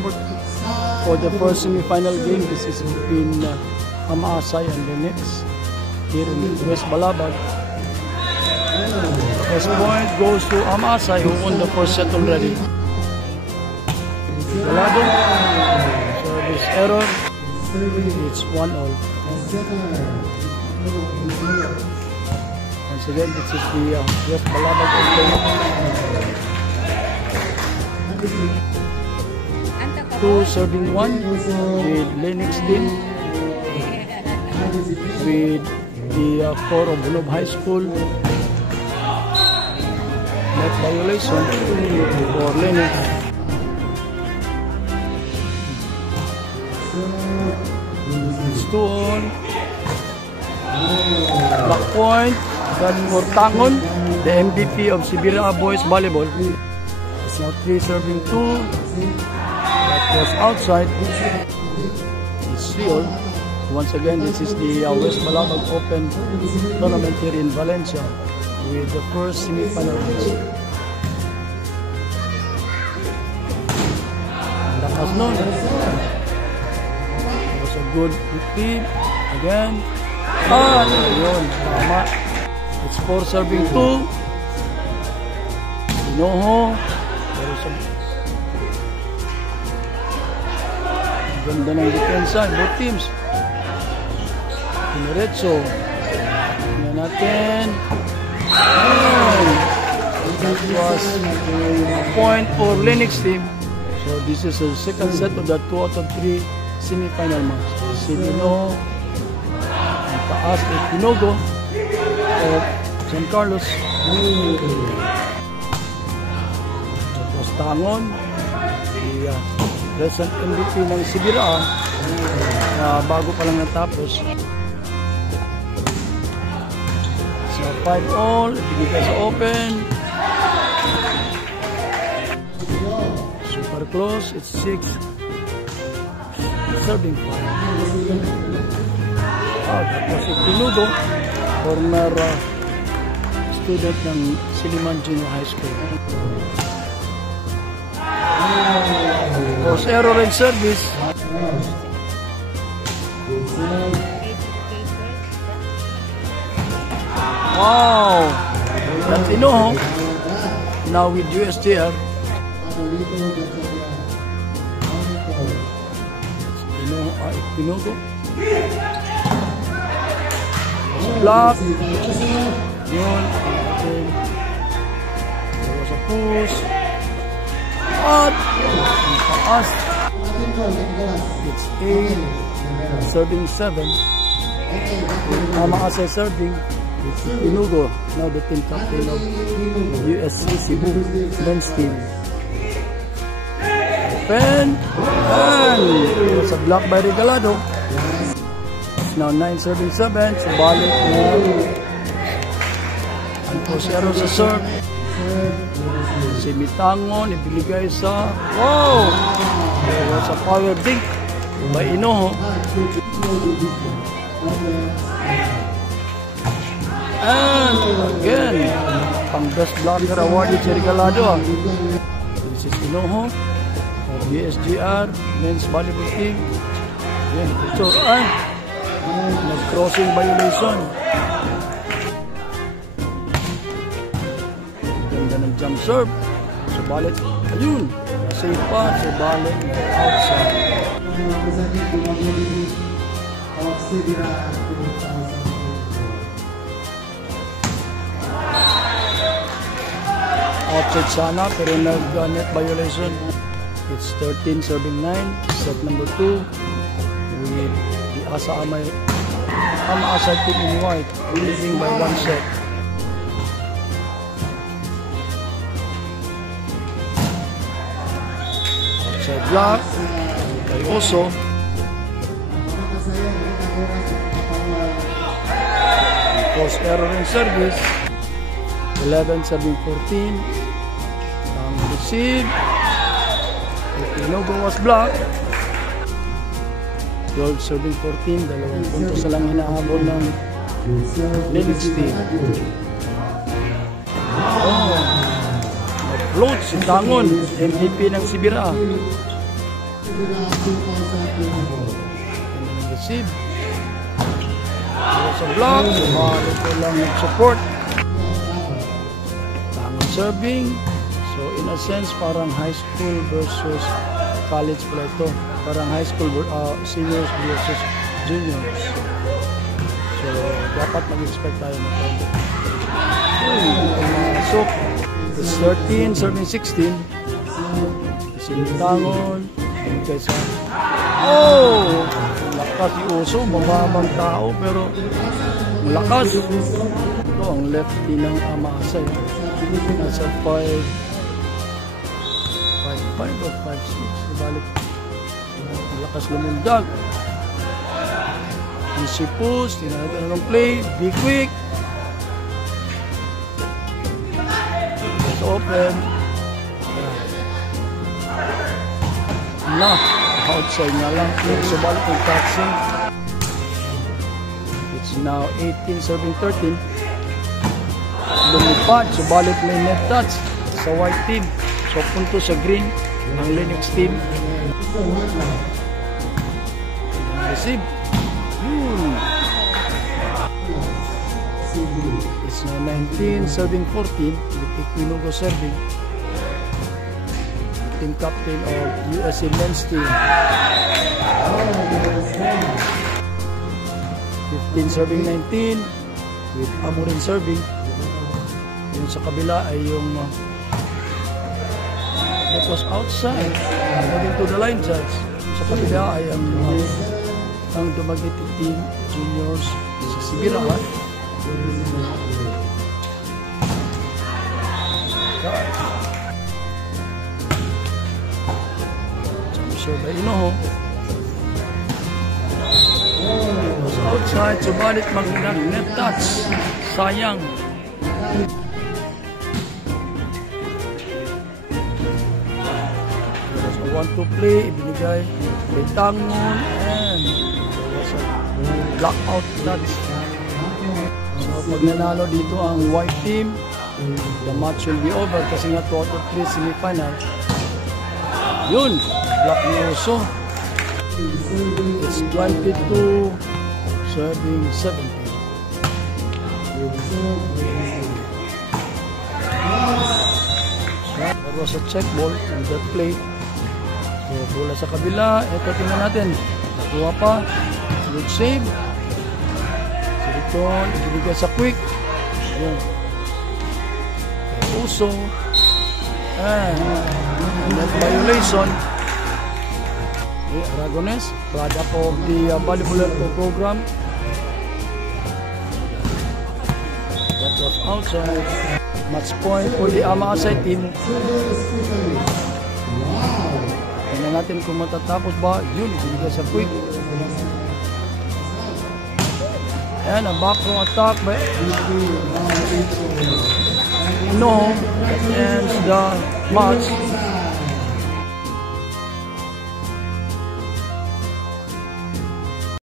number 2 for the first semi-final game. This is between Ama-Asay and Lennox here in West Balabag. First point goes to Ama-Asay, who won the first set already. Galado, service error. It's 1-all. Once again, this is the West Balabag Open. 2 serving 1 with Lennox team, with the core of Bulob High School. Net violation for Lennox. It's 2-all. Back point. That's for Tangon, the MVP of Sibira Boys Volleyball. It's now 3 serving 2. That was outside. It's 3-all. Once again, this is the West Balabag Open tournament here in Valencia with the first semi-final match. Lakas nun. It was a good repeat. Again. Yun. Tama. It's 4 serving 2. Inoho. Ganda ng depensa, both teams. Pinaretso. Tingnan natin. That was a point for Lennox team. So this is the second set of the 2 out of 3 semi-final match. Silino ang taas at Pinogo of San Carlos. Tapos Tangon, the present MVP ng Sibira, bago pa lang natapos. So 5-all, ibigay sa open. Super close, it's 6 serving 5. That was a Pinudo, former student ng Siliman Junior High School. Force error in service. Wow! That's Inoho. Now with USJR. Pinogo. Block. Yun. There was a push. At paas. It's 8 serving 7. Ama-Asay serving. It's Pinogo, now the team captain of USC Cebu men's team. Open. And it was a block by Regalado. It's now 9 serving 7. So balik na. And force error sa serve. Si Mitangon ibigay sa wow! There was a power dink by Inoho. And again, pang best blocker award with Regalado. This is Inoho of USJR men's volleyball team. Again, so nag-crossing violation. Ganda ng jump serve. Subalit, ayun, safe pa, subalit outside. Outside sana, pero nag-net violation. It's 13 serving 9, set number 2 with the Ama-Asay team in white, leading by 1 set. Outside block, Cayoso. Force error in service. 11 serving 14. Receive. Pinogo was blocked. 12 serving 14. 2 puntos lang hinahabol ng Lennox team. Nag-float si Tangon, MVP ng Sibira. Receive. Sa block, balik ko lang nag-support. Tamang serving. So in a sense, parang high school versus college pala ito. Parang high school seniors versus juniors. So dapat mag-expect tayo ng konti. So, it's 13, serving 16. Sintangon. Kaysa, oh! Lakas si Uso, mababang tao pero malakas. Ito ang lefty ng Amasay. Nasa 5 o 5-6. Balik. Malakas lumundag. Easy push. Tinagano ng play. Be quick. It's open. Na. Outside na lang. So balik ng taxing. It's now 18 serving 13. Lumipad. So balik na yung net touch sa white team. So punto sa green ang Linux team. Receive. It's now 19 serving 14 with Equinugo serving. Team captain of USA men's team. 15 serving 19 with Amurin serving. Yung sa kabila ay yung that was outside according to the line judge. Sa kabila ay ang Dumaguete team juniors sa Sibirahan. By Inoho. Outside, subalit mag-net touch. Sayang. So, want to play, ibinigay kay Tangon and there was a blackout touch. So, pag nanalo dito ang white team, the match will be over kasi nga 2-3 semifinal. Yun! Black Uso. It's 22 serving 17. There was a check ball in that play. So bola sa kabila. Ito tingnan natin. Nakuha pa. Good save. Silikon. Ibigay sa quick. Ayan. Uso. And net violation. Aragones, product of the volleyball program. That was outside. Match point for the Amasay team. Tingnan natin kung matatapos ba. Yun, binigay sa quick. And a back row attack by no, that ends the match.